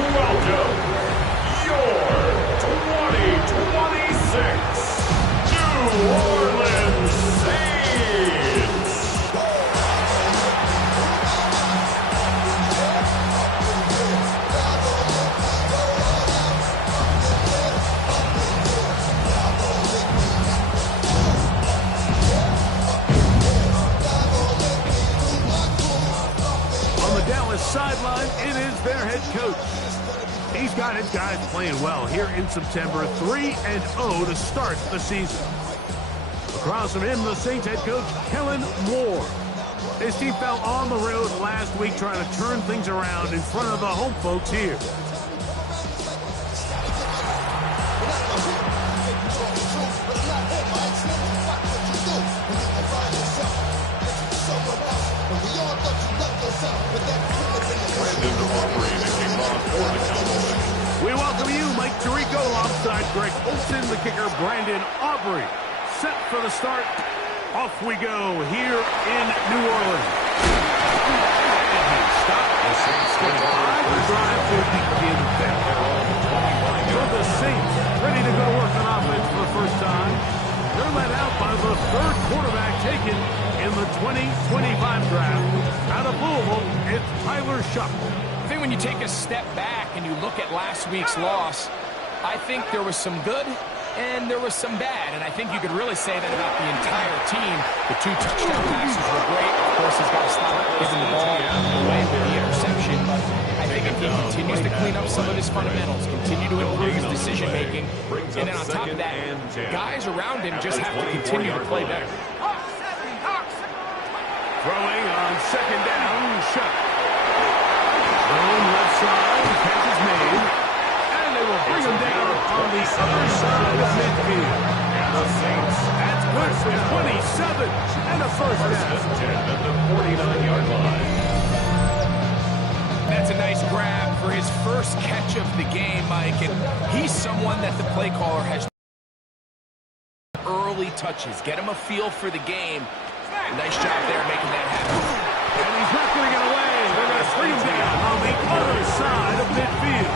welcome your 2026 New Orleans Saints. On the Dallas sideline, it is their head coach. He's got his guys playing well here in September, 3-0 to start the season. Across from him, the Saints head coach, Kellen Moore. His team fell on the road last week trying to turn things around in front of the home folks here. We welcome you, Mike Tirico, alongside Greg Olsen, the kicker, Brandon Aubrey. Set for the start. Off we go here in New Orleans. Stop. The Saints drive to begin there. So the Saints ready to go to work on offense for the first time. They're led out by the third quarterback taken in the 2025 draft. Out of Louisville, it's Tyler Shuck. I think when you take a step back and you look at last week's loss, I think there was some good and there was some bad. And I think you could really say that about the entire team. The 2 touchdown passes were great. Of course, he's got to stop giving the ball away with the interception. But I think if he continues to clean up some of his fundamentals, continue to improve his decision-making, and then on top of that, guys around him just have to continue to play better. Throwing on second down, Shuck. On left side, catch is made. And they will bring him down on the other side of midfield. And the Saints. That's good for 27 and a first down. 10 at the 49-yard line. That's a nice grab for his first catch of the game, Mike. And he's someone that the play caller has early touches. Get him a feel for the game. Nice job there making that happen. And he's not going to get away. They're going to bring him down on the other side of midfield.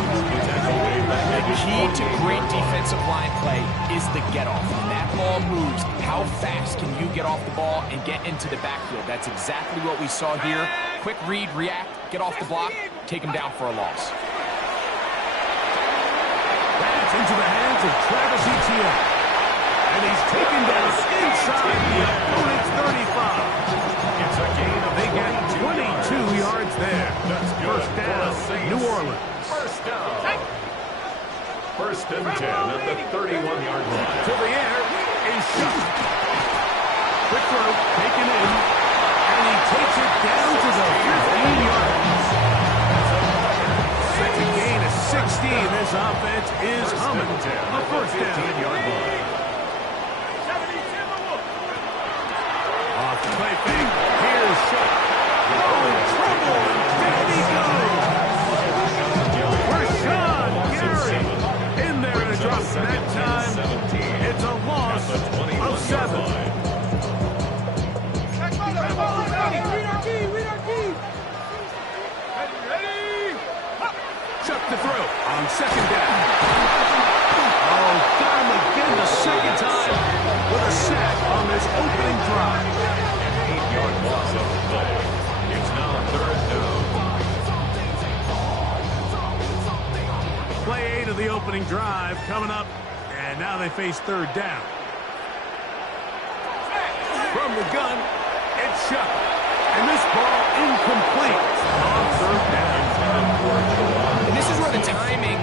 The key to great defensive line play is the get-off. When that ball moves, how fast can you get off the ball and get into the backfield? That's exactly what we saw here. Quick read, react, get off the block, take him down for a loss. That's into the hands of Travis Etienne. And he's taken down inside the opponent's 35. It's a gain of They get 22 yards there. That's good. First down, New Orleans. First down. First and 10 at the 31-yard line. To the air is Shuck. Quick throw, taken in, and he takes it down to the 15 yards. Second gain of 16. This offense is humming. The first down. 15-yard line. Off the play fake. Here's Shuck. Oh, trouble. Down he goes. Rashawn Gary in there to drop that time. It's a loss of 7. Shuck to throw on second down. Oh, got him again the second time with a sack on this opening drive. An 8-yard loss of the play. It's now third down. Play 8 of the opening drive coming up, and now they face third down. From the gun, it's Shuck. And this ball incomplete on third down. And this is where the timing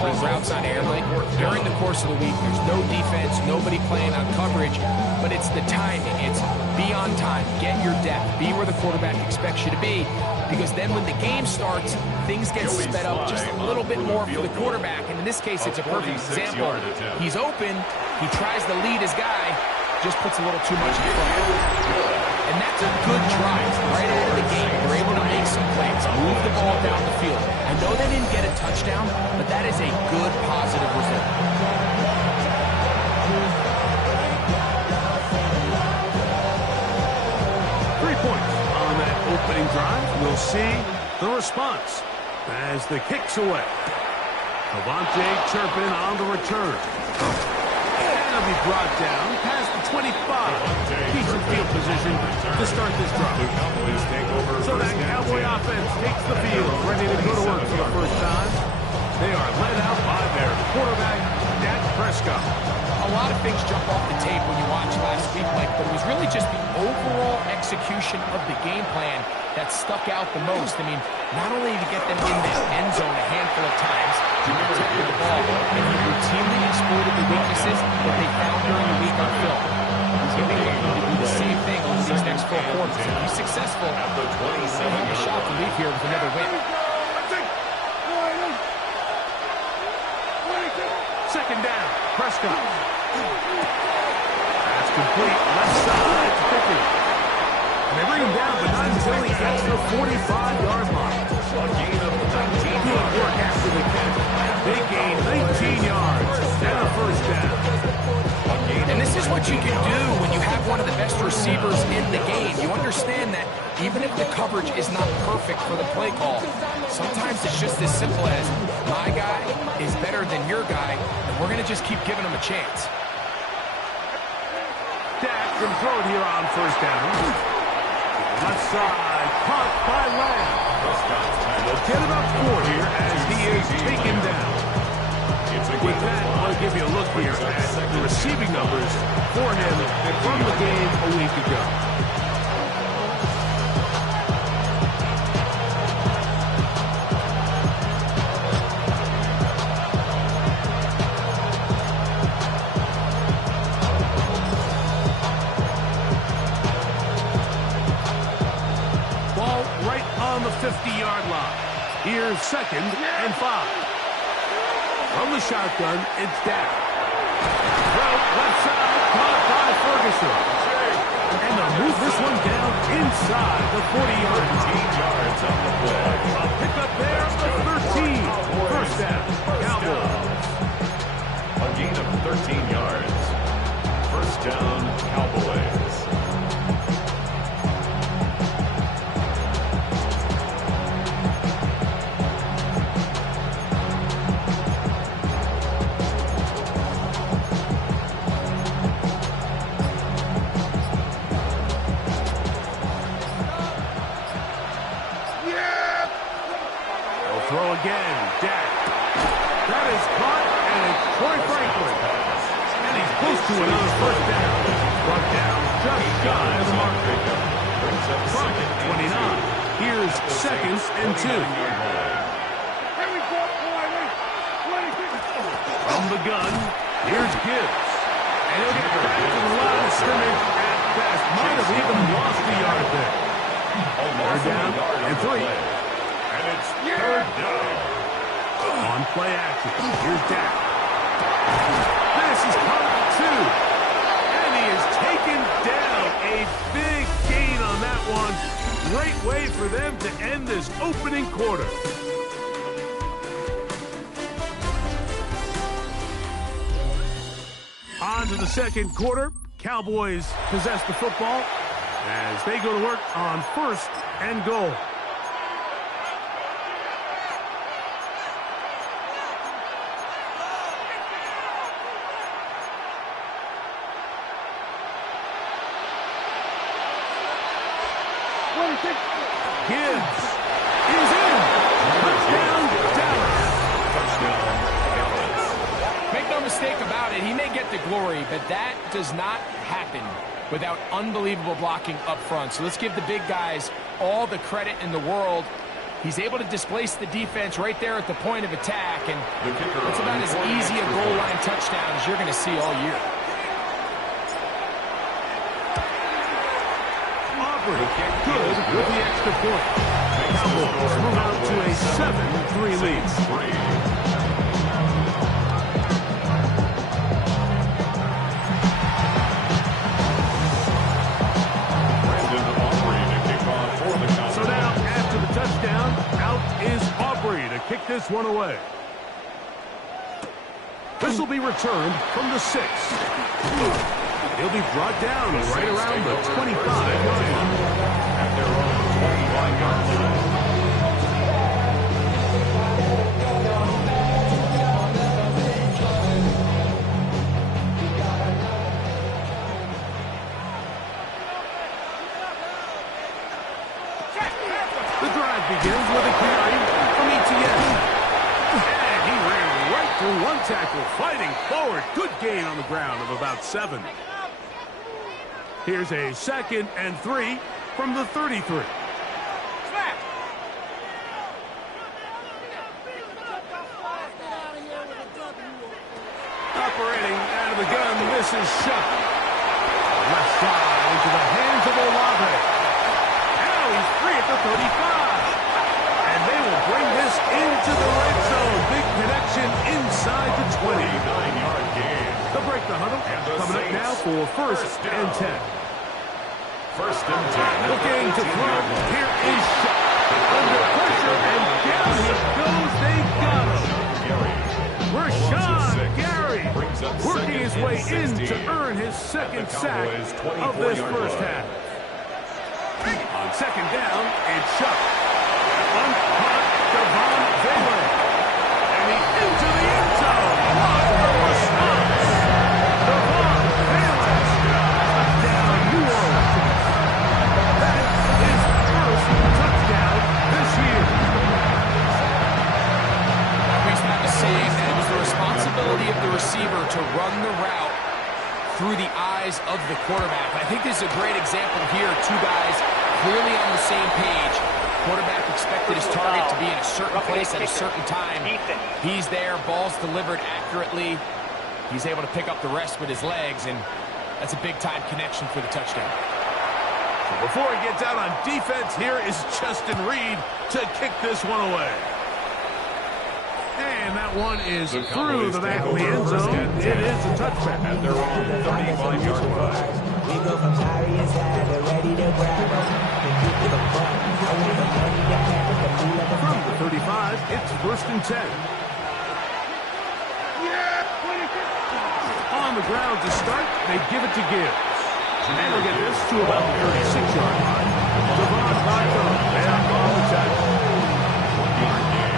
of routes on airplane. During the course of the week, there's no defense, nobody playing on coverage, but it's the timing. It's be on time, get your depth, be where the quarterback expects you to be, because then when the game starts, things get sped up just a little bit more for the quarterback, and in this case, it's a perfect example. He's open, he tries to lead his guy, just puts a little too much in front. And that's a good drive right out of the game. They're able to make some plays, move the ball down the field. I know they didn't get a touchdown, but that is a good, positive result. 3 points on that opening drive. We'll see the response. As the kick's away. Devontae Turpin on the return. And he'll be brought down past the 25. Decent field position to start this drive. The Cowboys take over. So that Cowboy offense takes the field, ready to go to work for the first time. They are led out by their quarterback, Dak Prescott. A lot of things jump off the tape when you watch last week, Mike, but it was really just the overall execution of the game plan that stuck out the most. I mean, not only did he get them in that end zone a handful of times, he protected the ball, and he routinely exploited the weaknesses that they found during the week on film. He's going to be looking to do the same thing over these next 4 quarters. If he's successful, he'll have a shot to leave here with another win. Second down, Prescott. That's complete, left side to Pickens. And they bring him down, but not until he gets to the 45-yard line. A gain of 19 Good work after the catch. They gain 19 yards and a first down. And this is what you can do when you have one of the best receivers in the game. You understand that even if the coverage is not perfect for the play call, sometimes it's just as simple as my guy is better than your guy, and we're going to just keep giving him a chance. Dak can throw it here on first down. Left side, caught by Lamb. They'll get it up 4 here as he is taken down. With that, I'll give you a look here at the receiving numbers for him from the game a week ago. Ball right on the 50-yard line. Here's 2nd and 5. From the shotgun, it's Dak. Throw left side, caught by Ferguson. And they'll move this one down inside the 40-yard line. 13 yards on the play. A pickup there of 13. First down, Cowboys. A gain of 13 yards. First down, Cowboys. Throw again, Dak. That is caught, and it's Troy Franklin. And he's close to another first down. Brought down just shy of the mark. From 29. Here's 2nd and 2. From the gun, here's Gibbs. And he'll get back to the line of scrimmage at best. Might have even lost the yard there. They're down and 3. And it's 3rd down. On play action, here's Dak. This is caught 2. And he is taken down. A big gain on that one. Great way for them to end this opening quarter. On to the second quarter. Cowboys possess the football as they go to work on 1st and goal. Gibbs is in. Touchdown, Dallas. Touchdown, Dallas. Make no mistake about it, he may get the glory, but that does not happen without unbelievable blocking up front. So let's give the big guys all the credit in the world. He's able to displace the defense right there at the point of attack, and it's about as easy a goal line touchdown as you're going to see all year. Good with the extra point. Cowboys move out to a 7-3 lead. So now, after the touchdown, out is Aubrey to kick this one away. This will be returned from the 6. He'll be brought down right around the 25-yard line. At their own 25-yard line. begins with a carry from ETN. And he ran right through one tackle, fighting forward. Good gain on the ground of about 7. Here's a 2nd and 3 from the 33. Operating out of the gun, this is shot. Left side into the hands of Olave. Now he's free at the 35. And they will bring this into the red zone. Big connection inside the 20. 29-yard gain. They'll break the huddle. Coming up now for 1st and 10. 1st and 10. Looking to throw. Here is shot. Under pressure, and down he goes. They got him. Rashawn Gary working his way in to earn his 2nd sack of this first half. On 2nd down, it's shot. One caught Devon Taylor. And he's into the end zone. What a response! Devon Taylor. Touchdown, New Orleans. That is his first touchdown this year. He's not the same. Responsibility of the receiver to run the route through the eyes of the quarterback. I think this is a great example here. 2 guys clearly on the same page. Quarterback expected his target to be in a certain place at a certain time. He's there, ball's delivered accurately. He's able to pick up the rest with his legs, and that's a big-time connection for the touchdown. So before he gets out on defense, here is Justin Reed to kick this one away. And that one is through the back of the end zone. It is a touchback. At their own 35-yard line. We go from sorry inside to ready to grab them. From the 35, it's 1st and 10. On the ground to start, they give it to Gibbs. And they'll get this to about the 36-yard line. Devon Taylor back on the tackle.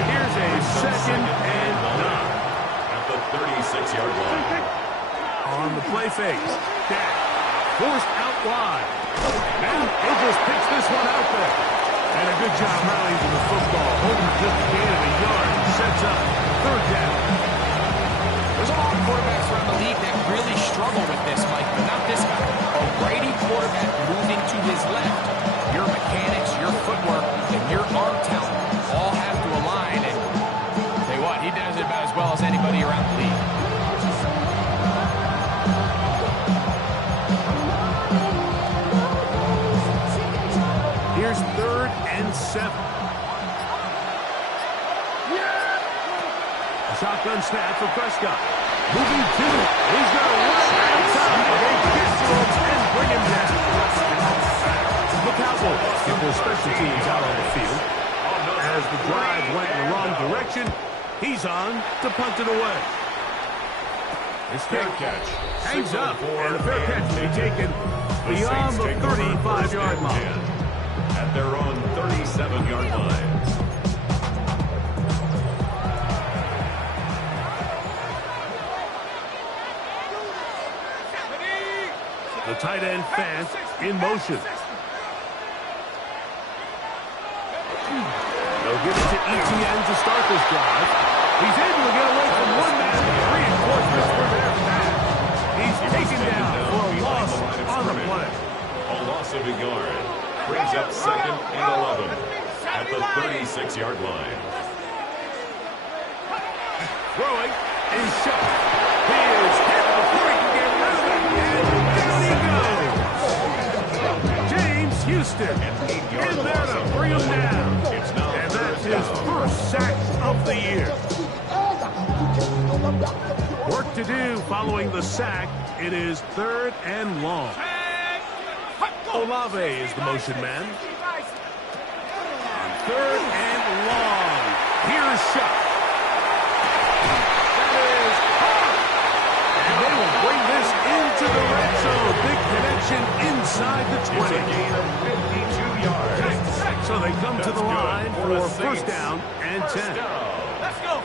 Here's a 2nd and 9. At the 36-yard line. On the play fake. Dak forced out wide. And Edwards picks this one out there. And a good job rallying to the football. Holding just a gain of a yard. Sets up 3rd down. There's a lot of quarterbacks around the league that really struggle with this, Mike, but not this guy. A Brady quarterback moving to his left. Your mechanics, your footwork, and your arm talent all have to align. And tell you what, he does it about as well as anybody around the league. Here's 3rd and 7. Shotgun snap for Prescott. Moving 2. He's going to run outside. They get to him and bring him down. The Cowboys get their special teams out on the field. As the drive went in the wrong direction, he's on to punt it away. His Fair catch. hangs up, and the fair catch will be taken beyond the 35-yard line. At their own 37-yard line. The tight end Fant in motion. They'll give it to ETN to start this drive. He's able to get away from one man. Reinforcements were there for that. He's taken down for a loss on the play. A loss of a yard. Brings up 2nd and 11 at the 36-yard line. Throwing is shot. He is hit before he can get rid of it. And down he goes. James Houston in there to bring him down. And that's his first sack of the year. Work to do following the sack. It is 3rd and long. Olave is the motion man. On 3rd and long. Here's shot. That is hard. And they will bring this into the red zone. Big connection inside the 20. It's a gain of 52 yards. So they come to the line for 1st down and 10. Let's go.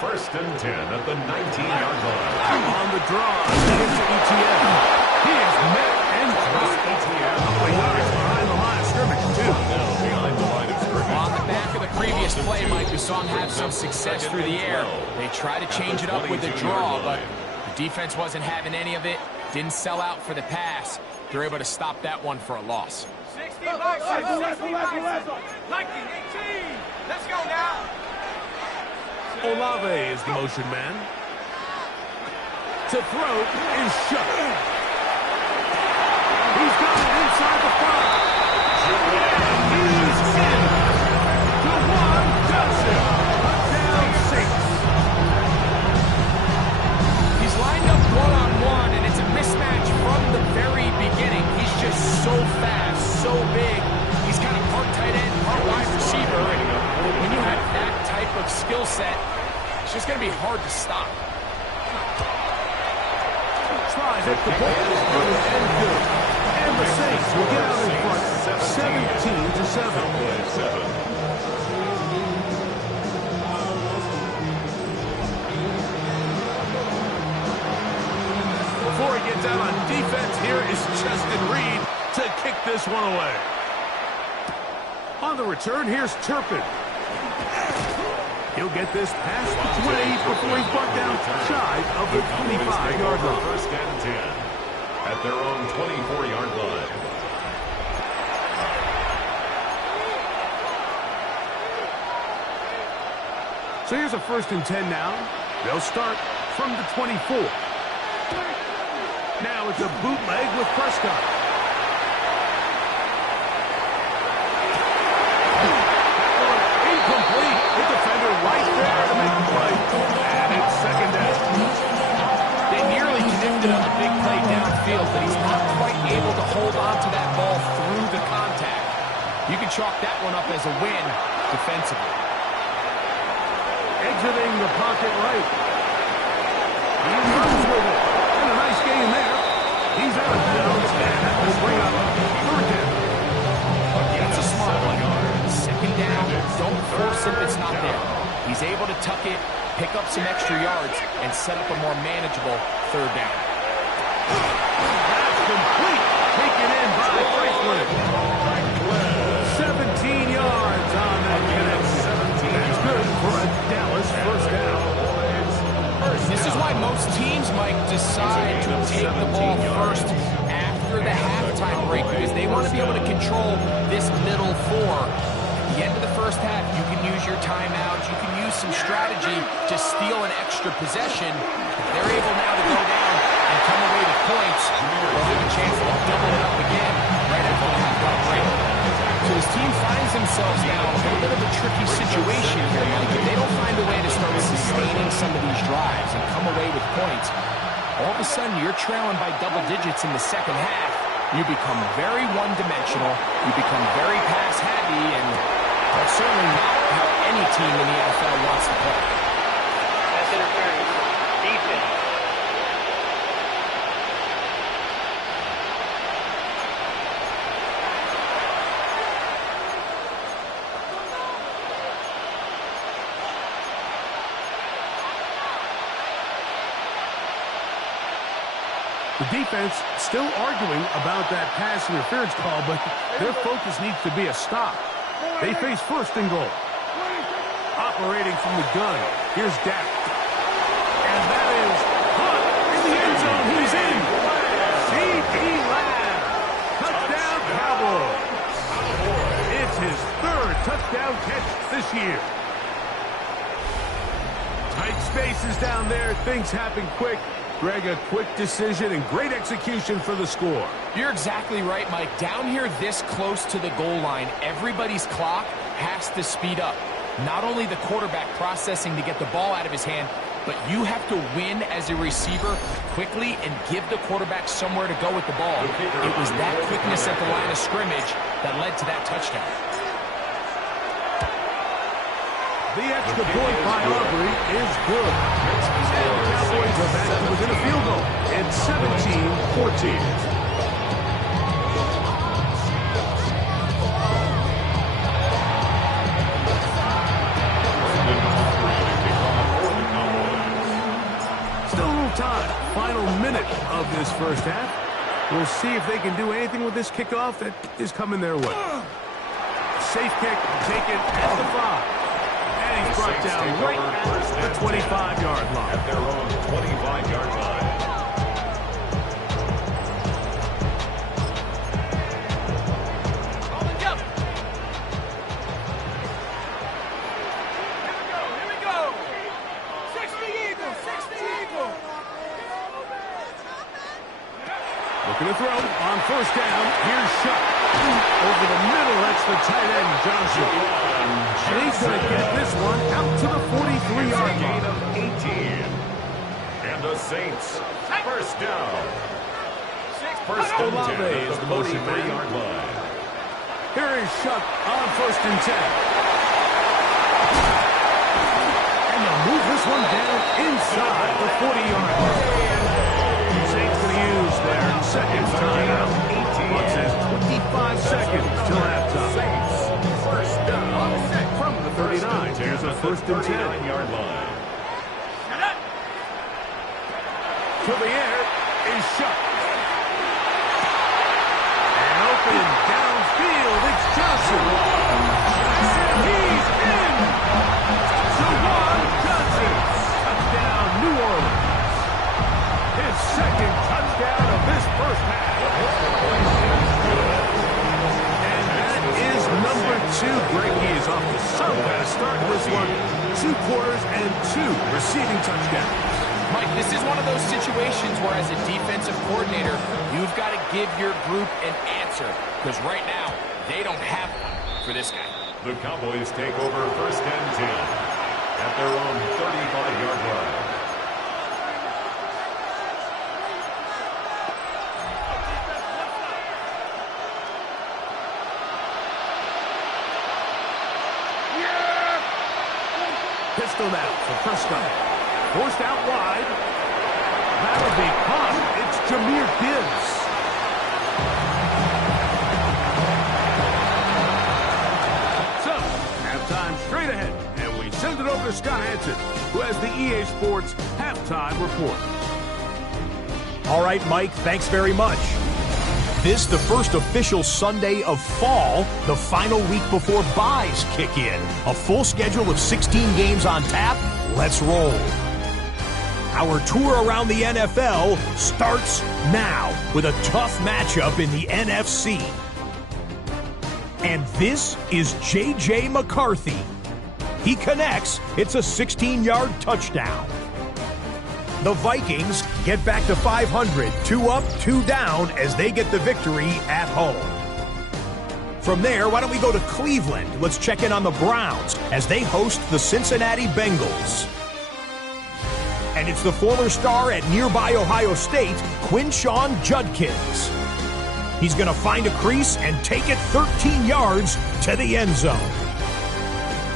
1st and 10 at the 19-yard line. On the draw. Into ETN. He is met and dropped. ETN. A couple of yards behind the line of scrimmage, too. Now behind the line of scrimmage. On the have some success through the air. They try to change it up with a draw, but the defense wasn't having any of it. Didn't sell out for the pass. They're able to stop that one for a loss. 60 boxes, 60 boxes. 19, 18. Let's go now. Olave is the motion man. To throw is shut. He's got it inside the 5. He's in. Jawan does it. Touchdown Saints. He's lined up one-on-one, and it's a mismatch from the very beginning. He's just so fast, so big. He's kind of part tight end, part wide receiver. And when you have that type of skill set, it's just going to be hard to stop. Tries at the ball. And good. And the Saints will get out in front 17-7. Before he gets out on defense, here is Justin Reed to kick this one away. On the return, here's Turpin. He'll get this past the 20 before he's brought down shy of the 25-yard line. First and 10 at their own 24-yard line. So here's a 1st and 10 now. They'll start from the 24. Now it's a bootleg with Prescott. Incomplete. The defender right there to make the play. And it's 2nd down. They nearly connected on the big play downfield, but he's not quite able to hold on to that ball through the contact. You can chalk that one up as a win defensively. Exiting the pocket right. He runs with it. And a nice gain there. He's out of bounds, and that will bring up 3rd down. That's a smart one. 2nd down, don't force it if it's not there. He's able to tuck it, pick up some extra yards, and set up a more manageable 3rd down. That's complete. Taken in by Franklin. 17 yards on that connection. That's good for a Dallas 1st down. This is why most teams, Mike, decide to take the ball first after the halftime break because they want to be able to control this middle 4. At the end of the first half, you can use your timeouts. You can use some strategy to steal an extra possession. They're able now to go down and come away with points. They'll have a chance to double it up again right after the halftime break. So his team finds themselves now in a little bit of a tricky situation here, Mike. If they don't find a way to start sustaining some of these drives and come away with points, all of a sudden you're trailing by double digits in the 2nd half. You become very one-dimensional. You become very pass-heavy, and that's certainly not how any team in the NFL wants to play. Pass interference. Defense. The defense still arguing about that pass interference call, but their focus needs to be a stop. They face 1st and goal. Operating from the gun, here's Dak. And that is caught in the end zone. He's in. C.D. Lamb. Touchdown, Cowboys. It's his 3rd touchdown catch this year. Tight spaces down there. Things happen quick. Greg, a quick decision and great execution for the score. You're exactly right, Mike. Down here this close to the goal line, everybody's clock has to speed up. Not only the quarterback processing to get the ball out of his hand, but you have to win as a receiver quickly and give the quarterback somewhere to go with the ball. It was that quickness at the line of scrimmage that led to that touchdown. The extra point by Aubrey is good. And the Cowboys are back to within a field goal. It's 17-14. Still a little time. Final minute of this 1st half. We'll see if they can do anything with this kickoff that is coming their way. Safe kick taken at the 5. he's brought down right at the 25-yard line. At their own 25-yard line. Looking to throw on first down. Here's Shuck. Over the middle, that's the tight end, Johnson. And he's going to get this one out to the 43-yard Gain line. of 18. And the Saints, first down. First and 10 Olave is at the the motion man. 43-yard line. Here is Shuck on first and 10. And they'll move this one down inside the 40-yard line. Saints going to use their second timeout. Clock says 25 seconds till halftime. Saints, first down. From the 39, here's a first and 10. 39-yard line. To the air is Shuck. And open downfield, it's Johnson. He's in. Jawan Johnson. Touchdown, New Orleans. His second touchdown of this first half. And that is number 2. Greg, he is off to some kind of start in this one. 2 quarters and 2 receiving touchdowns. Mike, this is one of those situations where as a defensive coordinator, you've got to give your group an answer. Because right now, they don't have one for this guy. The Cowboys take over first and 10 at their own 35-yard line. Pistol out for Prescott. Forced out wide. That'll be caught. It's Jahmyr Gibbs. So, halftime straight ahead. And we send it over to Scott Hansen, who has the EA Sports Halftime Report. All right, Mike, thanks very much. This, the first official Sunday of fall, the final week before byes kick in. A full schedule of 16 games on tap. Let's roll. Our tour around the NFL starts now with a tough matchup in the NFC. And this is J.J. McCarthy. He connects. It's a 16-yard touchdown. The Vikings get back to 500, 2 up, 2 down as they get the victory at home. From there, why don't we go to Cleveland? Let's check in on the Browns as they host the Cincinnati Bengals. And it's the former star at nearby Ohio State, Quinshawn Judkins. He's going to find a crease and take it 13 yards to the end zone.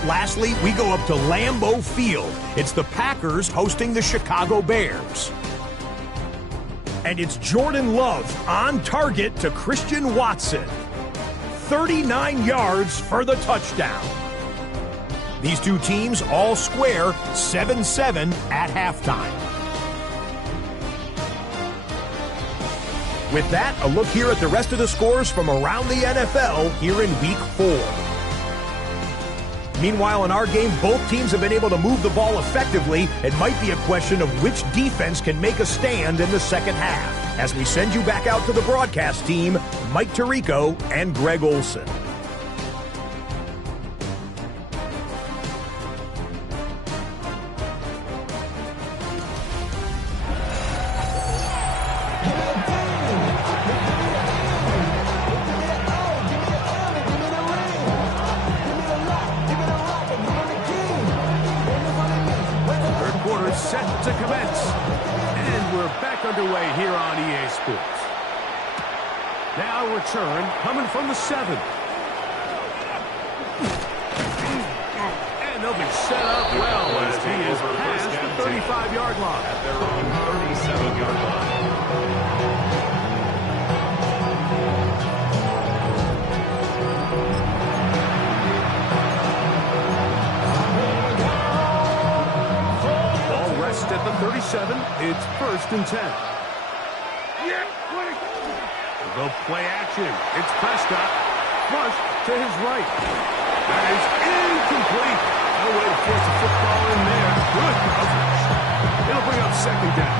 Lastly, we go up to Lambeau Field. It's the Packers hosting the Chicago Bears. And it's Jordan Love on target to Christian Watson. 39 yards for the touchdown. These two teams all square 7-7 at halftime. With that, a look here at the rest of the scores from around the NFL here in Week 4. Meanwhile, in our game, both teams have been able to move the ball effectively. It might be a question of which defense can make a stand in the second half. As we send you back out to the broadcast team, Mike Tirico and Greg Olson. Set to commence. And we're back underway here on EA Sports. Now return coming from the 7. And they'll be set up well as he is past the 35-yard line. At their own 37-yard line. At the 37, it's first and 10. The play action. It's Prescott. Flush to his right. That is incomplete. No way to force the football in there. Good coverage. It'll bring up second down.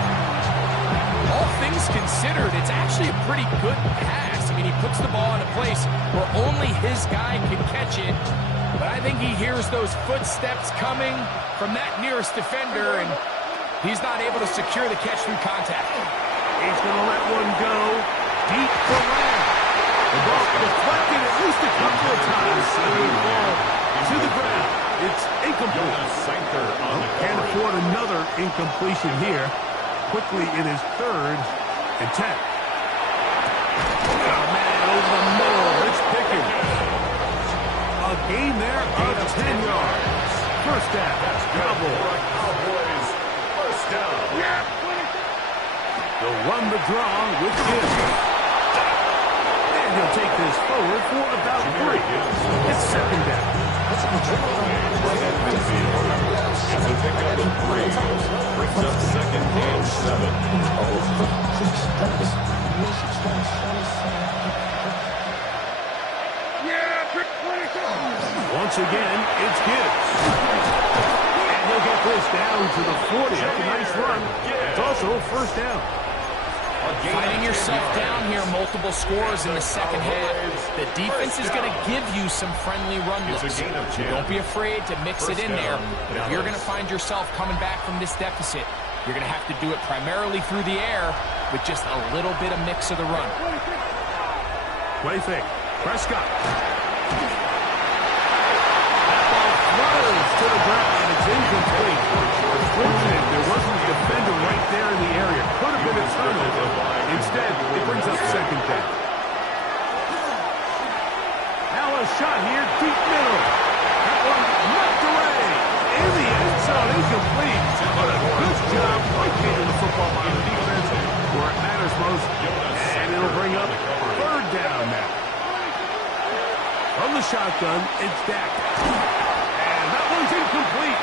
All things considered, it's actually a pretty good pass. I mean, he puts the ball in a place where only his guy can catch it. But I think he hears those footsteps coming from that nearest defender, and he's not able to secure the catch through contact. He's going to let one go deep for Lamb. The ball deflected at least a couple of times. And the ball to the ground. It's incomplete. Can't afford another incompletion here. Quickly in his 3rd and 10. Oh, man, over the middle. It's Pickens. A gain there of 10 yards. First down. Cowboys. First down. They'll run the draw with Gibbs. And he'll take this forward for about 3. It's second down. It's a pickup of 3. Brings up second and 7. Once again, it's Gibbs. And he'll get this down to the 40. That's a nice run. It's also first down. Finding yourself down here, multiple scores in the second half. The defense is going to give you some friendly run looks. So don't be afraid to mix it in there. But if you're going to find yourself coming back from this deficit, you're going to have to do it primarily through the air with just a little bit of mix of the run. Play fake. Prescott. That ball flutters to the ground. It's incomplete. Fortunate there wasn't a defender right there in the area. Could have been a turnover. Instead, it brings up second down. Now a shot here, deep middle. That one knocked away. In the end zone, incomplete. But a good job locating the football on the defense where it matters most. And it'll bring up third down now. From the shotgun, it's Dak. And that one's incomplete.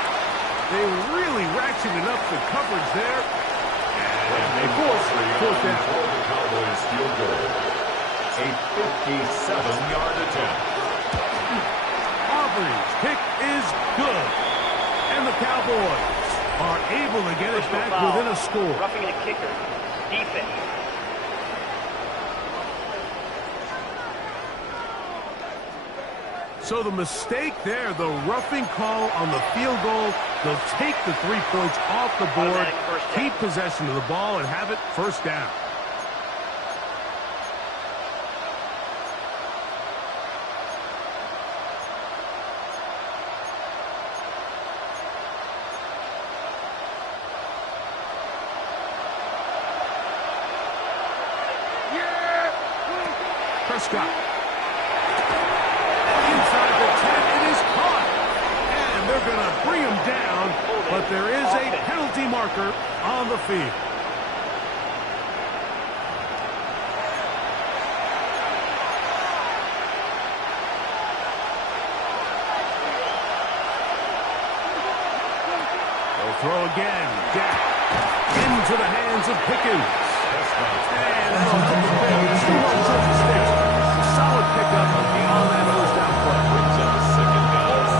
They really ratcheted up the coverage there. And they force fourth down. For the Cowboys field goal. A 57-yard attempt. Auburn's kick is good. And the Cowboys are able to get it back within a score. Roughing the kicker. Defense. So the mistake there, the roughing call on the field goal, they'll take the 3 points off the board, keep possession of the ball, and have it first down. Prescott. Inside the 10, it is caught. And they're going to bring him down, but there is a penalty marker on the field. They'll throw again. Dak into the hands of Pickens. And that'll take the base. Solid pickup on that first down play.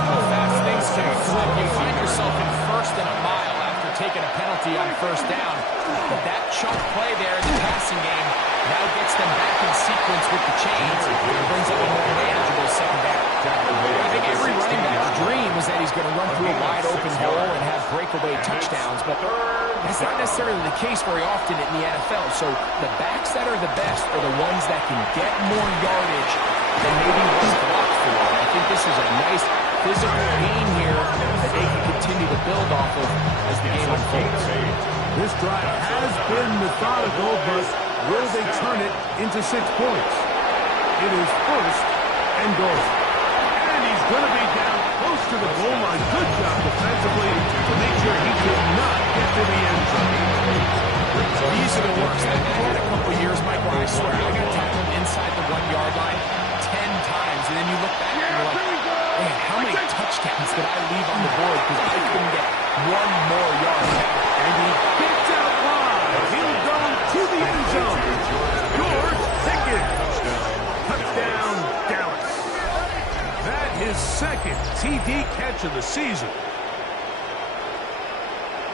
How fast things can flip. You find yourself in first and a mile after taking a penalty on first down. But that chunk play there in the passing game now gets them back in sequence with the chains and brings up a more manageable second down. I think every running back's dream is that he's going to run through a wide open hole and have breakaway touchdowns, but that's not necessarily the case very often in the NFL. So the backs that are the best are the ones that can get more yardage than maybe what's blocked for. And I think this is a nice physical gain here that they can continue to build off of as the game unfolds. This drive has been methodical, but will they turn it into 6 points? It is first and goal. And he's going to be down close to the goal line. Good job defensively to make sure he could not get to the end zone. These are the worst. I've had a couple years, Mike, where I swear I got tackled inside the 1 yard line 10 times, and then you look back and you're like, man, how many touchdowns did I leave on the board because I couldn't get one more yard? And he gets out wide. He'll go to the end zone. George Pickens. Touchdown, Dallas. That is second TD catch of the season.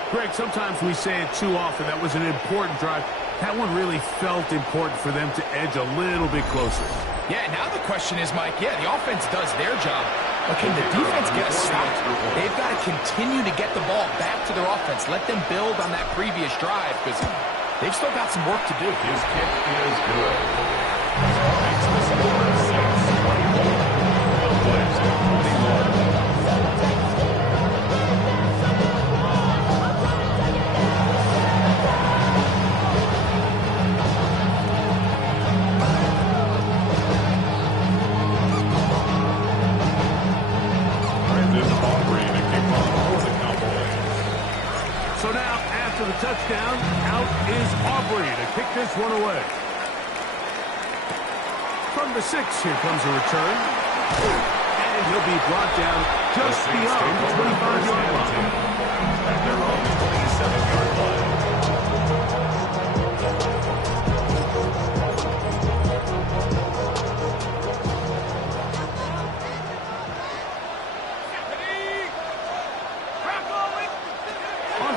Greg, sometimes we say it too often. That was an important drive. That one really felt important for them to edge a little bit closer. Yeah, now the question is, Mike, the offense does their job, but can the defense get a stop? They've got to continue to get the ball back to their offense. Let them build on that previous drive, because they've still got some work to do. His kick is good. Makes the score 6-21. Cowboys at 21. So now, after the touchdown, out is Aubrey to kick this one away. From the 6, here comes a return. And he'll be brought down just beyond the 25-yard line. At their own 27-yard line.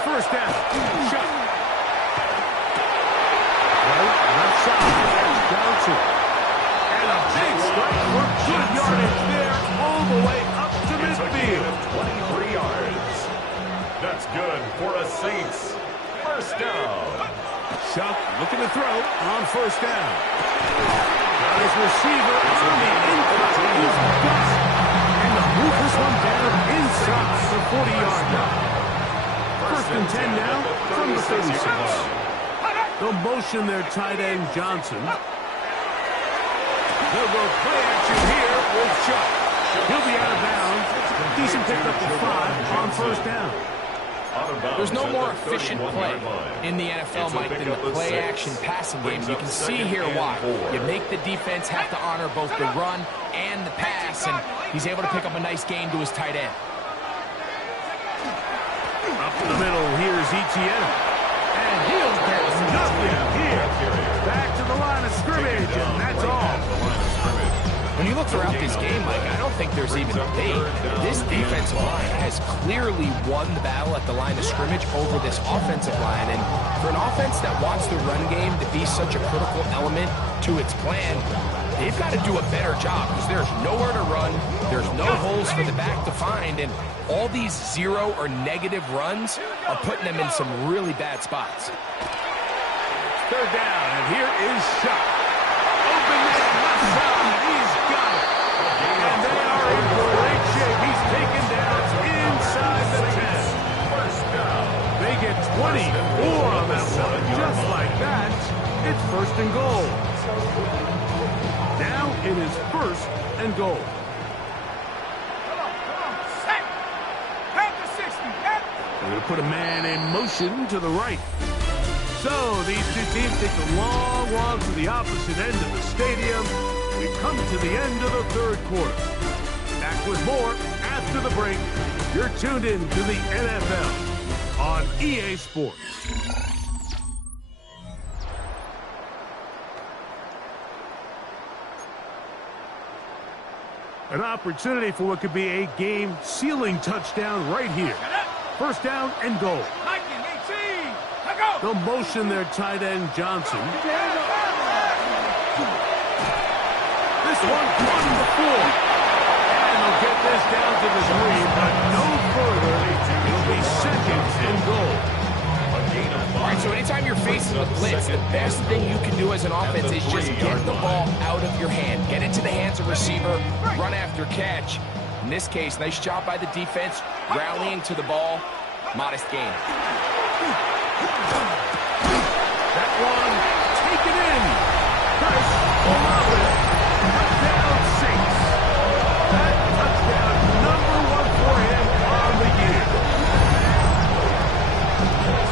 First down. Shot. Left side. Johnson. And a big strike for good yardage there all the way up to midfield. 23 yards. That's good for a Saints. First down. Shuck looking to throw on first down. Got his receiver on the inside. He's got it. And to move this one down inside the 40-yard line. First and 10 now from the 36. They'll motion their tight end Johnson. They'll go play action here with Chuck. He'll be out of bounds. Decent pickup of 5 on first down. There's no more efficient play in the NFL, Mike, than the play-action passing game. You can see here why. You make the defense have to honor both the run and the pass, and he's able to pick up a nice gain to his tight end. Up the middle, here's Etienne. And he'll get nothing here. Back to the line of scrimmage, and that's all. When you look throughout this game, Mike, I don't think there's even a debate. This defensive line has clearly won the battle at the line of scrimmage over this offensive line. And for an offense that wants the run game to be such a critical element to its plan, they've got to do a better job because there's nowhere to run, there's no holes for the back to find, and all these 0 or negative runs are putting them in some really bad spots. Third down, and here is Shuck. Open that left side, he's got it. And they are in great shape. He's taken down inside the 10. First down. They get 24 on that one. Just like that, it's first and goal. Now it is first and goal. We're going to put a man in motion to the right. So these two teams take a long walk to the opposite end of the stadium. We've come to the end of the third quarter. Back with more after the break. You're tuned in to the NFL on EA Sports. An opportunity for what could be a game-sealing touchdown right here. First down and goal. They'll motion their tight end Johnson. This one before. And they'll get this down to the 3, but no further. It'll be second and goal. All right, so anytime you're facing a blitz, the best thing you can do as an offense is just get the ball out of your hand. Get it to the hands of receiver, run after catch. In this case, nice job by the defense, rallying to the ball. Modest gain. That one taken in. Chris Olave. Touchdown Saints. That touchdown number 1 for him on the year.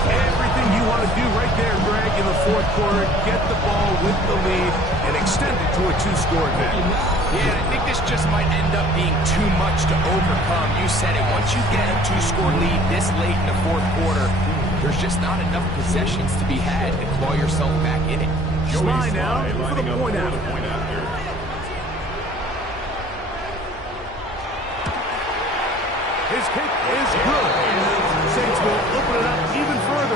Everything you want to do right there, Greg, in the fourth quarter. Get the ball with the lead and extend it to a 2-score advantage. Yeah, I think this just might end up being too much to overcome. You said it. Once you get a 2-score lead this late in the fourth quarter, there's just not enough possessions to be had to claw yourself back in it. Sly now for the point out. His kick is good. Saints will open it up even further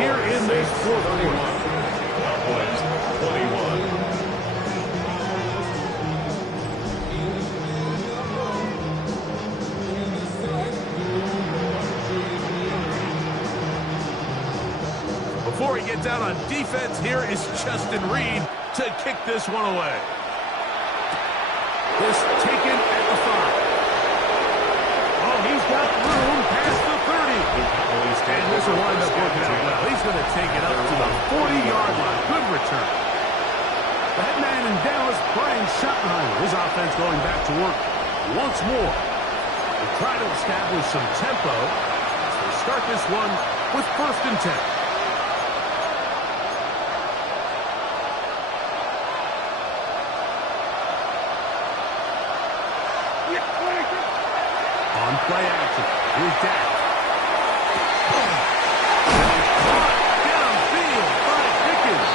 here in this fourth quarter. Cowboys 21. Before he gets out on defense, here is Justin Reed to kick this one away. This taken at the 5. Oh, he's got room past the 30. And this will wind up working out well. He's going to take it up to the 40-yard line. Good return. The head man in Dallas, Brian Schottenheimer. His offense going back to work once more. They try to establish some tempo. So they start this one with 1st and 10. On play action. Here's Dak. Downfield by Pickens.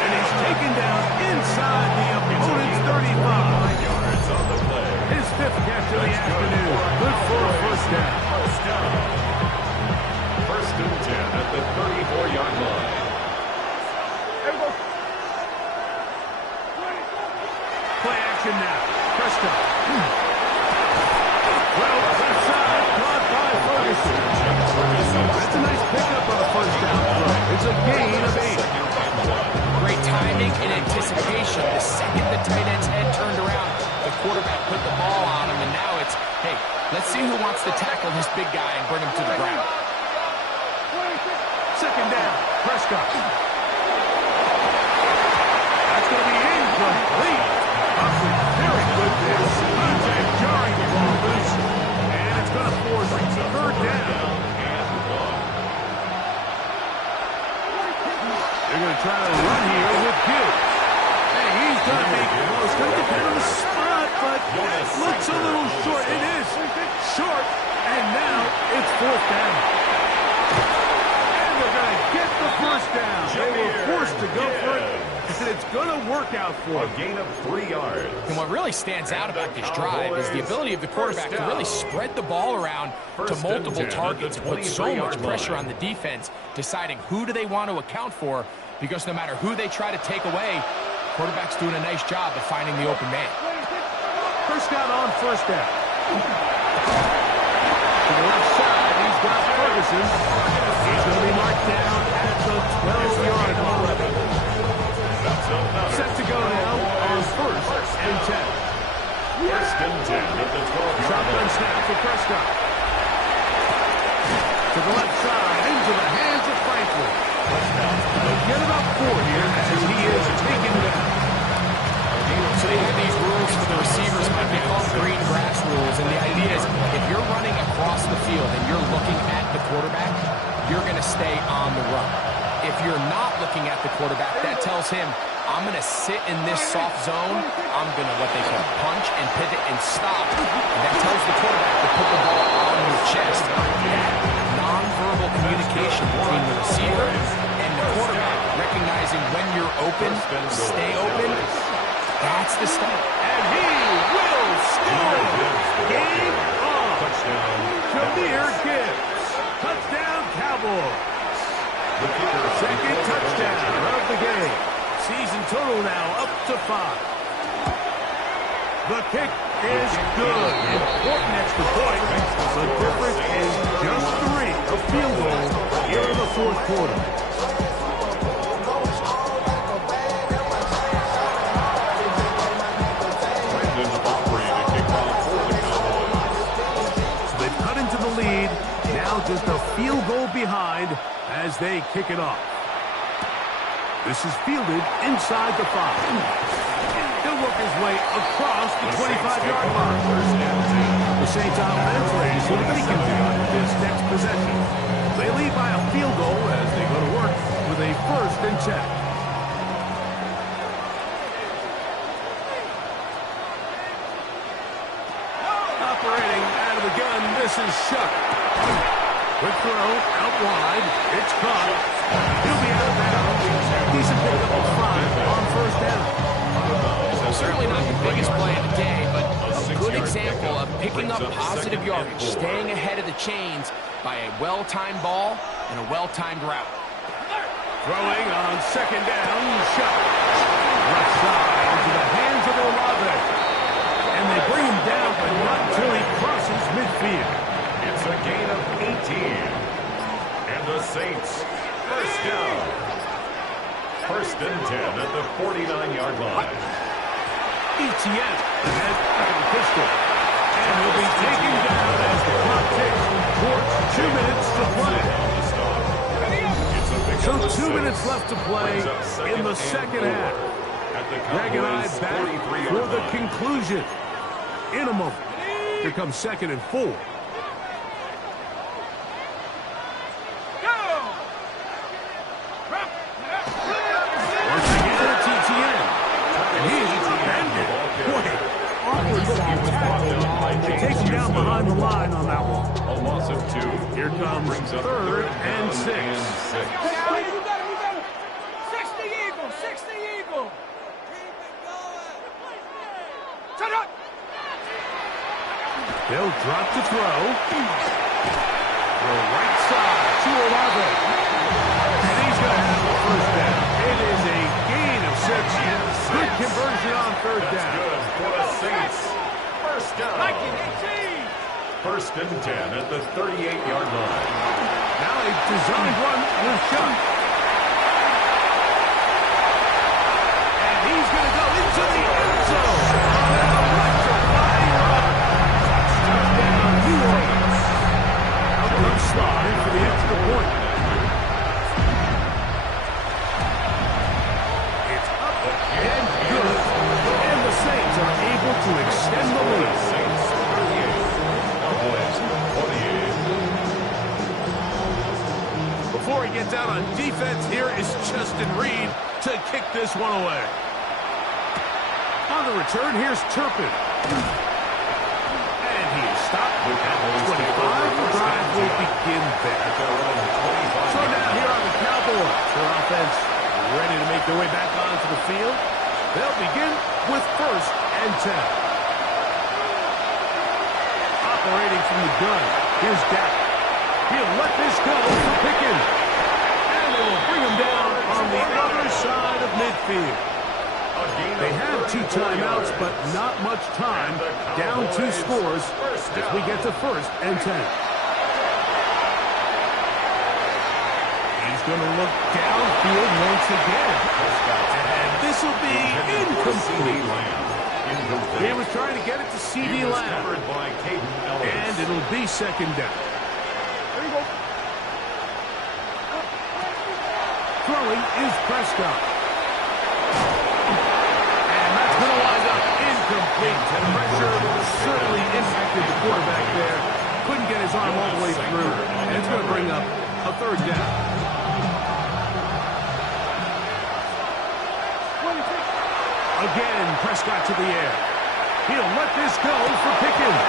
And he's taken down inside the opponent's 35. Yards on the play. His 5th catch of the afternoon. Good for a first down. First down. 1st and 10 at the 34-yard line. Play action now. Prescott. Well, left side, caught by Ferguson. That's a nice pickup on a first down play. It's a gain of 8. Great timing and anticipation. The second the tight end's head turned around, the quarterback put the ball on him, and now it's, hey, let's see who wants to tackle this big guy and bring him to the ground. 2nd down, Prescott. That's going to be incomplete. Very good pass. Contact jarring the ball loose. And it's going to force 3rd down. They're going to try to run here with Gibbs. Hey, he's going to make it. Well, it's going to depend on the spot, but looks a little short. It is short, and now it's 4th down. And they're going to get the 1st down. They were forced to go for it, and it's going to work out for them. A gain of 3 yards. And what really stands out about this drive is the ability of the quarterback to really spread the ball around to multiple targets and put so much pressure on the defense, deciding who do they want to account for, because no matter who they try to take away, quarterback's doing a nice job of finding the open man. Prescott on 1st down. To the left side, he's got Ferguson. He's going to be marked down at the 12-yard line. Set to go now on 1st and 10. 1st and 10 at the 12-yard Shotgun line. snap for Prescott. To the left side, into the hands of Franklin. They'll get about 4 here as he is taken down. So they have these rules for the receivers, might be called green grass rules, and the idea is if you're running across the field and you're looking at the quarterback, you're going to stay on the run. If you're not looking at the quarterback, that tells him, I'm going to sit in this soft zone, I'm going to what they call punch and pivot and stop, and that tells the quarterback to put the ball on your chest. That nonverbal communication between the receiver and the quarterback, recognizing when you're open, stay open, that's the stuff. And he will score. Game on. Touchdown. Jahmyr Gibbs. Touchdown, Cowboys. The kicker, 2nd touchdown of the game. Season total now up to 5. The kick is good. Important extra point. The difference is just 3. A field goal here in the 4th quarter. Lead, now just a field goal behind as they kick it off. This is fielded inside the 5. He'll work his way across the 25-yard line. The Saints offense ready to see what they can do with this next possession. They lead by a field goal as they go to work with a 1st and 10. Operating out of the gun, this is Shuck. Quick throw, out wide. It's caught. He'll be out of bounds. Decent pickup of 5 on 1st down. Certainly not the biggest play of the day, but a good example of picking up positive yardage, staying ahead of the chains by a well-timed ball and a well-timed route. Throwing on second down, shot. Left side into the hands of Olave. And they bring him down, but not until he crosses midfield. It's a gain of 18. And the Saints, first down. First and 10 at the 49-yard line. ETN ahead of the pistol. And will be taken down as the clock ticks towards 2 minutes to play. So 2 minutes left to play in the second half. Greg and I back for the conclusion. In a moment, here comes second and 4. Once again, it's ETN. And he is bended. Boy, awkward looking. They take him down behind the line on that one. A loss of 2. Here comes third and 6. They'll drop to throw. Throw right side to Olave. And he's going to have the first down. It is a gain of 6. Good conversion on third down. Good for the Saints. First down. 18. First and 10 at the 38-yard line. Now a designed run with shot. And he's going to go into the end zone. Slot in for the extra point. It's up and good. And the Saints are able to extend the lead. Saints 38. Cowboys 28. Before he gets out on defense, here is Justin Reed to kick this one away. On the return, here's Turpin. And he is stopped at 25. The drive will begin there. So now here are the Cowboys. Their offense ready to make their way back onto the field. They'll begin with first and 10. Operating from the gun, here's Dak. He'll let this go for Pickens. And they will bring him down on the other side of midfield. They have 2 timeouts, but not much time. Down 2 scores as we get to first and 10. He's going to look downfield once again. And this will be incomplete. He was trying to get it to C.D. Lamb. And it'll be second down. Throwing is Prescott. Going to wind up incomplete. And pressure certainly impacted the quarterback there. Couldn't get his arm all the way through. And it's going to bring up a third down. Again, Prescott to the air. He'll let this go for Pickens.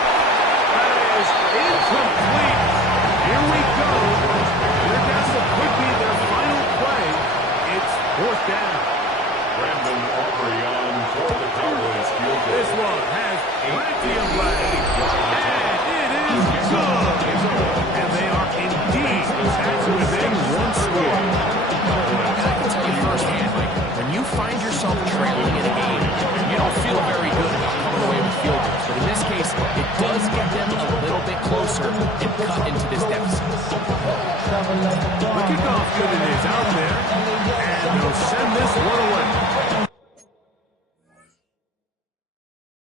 That is incomplete. Here we go. This could be their final play. It's fourth down. Brandon Aubrey on for the Cowboys field goal. This one has plenty of leg. And it is good. And they are indeed at within 1 score. And I can tell you firsthand, Mike, when you find yourself trailing in a game, you don't feel very good about coming away with field goals. But in this case, it does get them a little bit closer and cut into this deficit. The kickoff unit is out there, and they'll send this one away.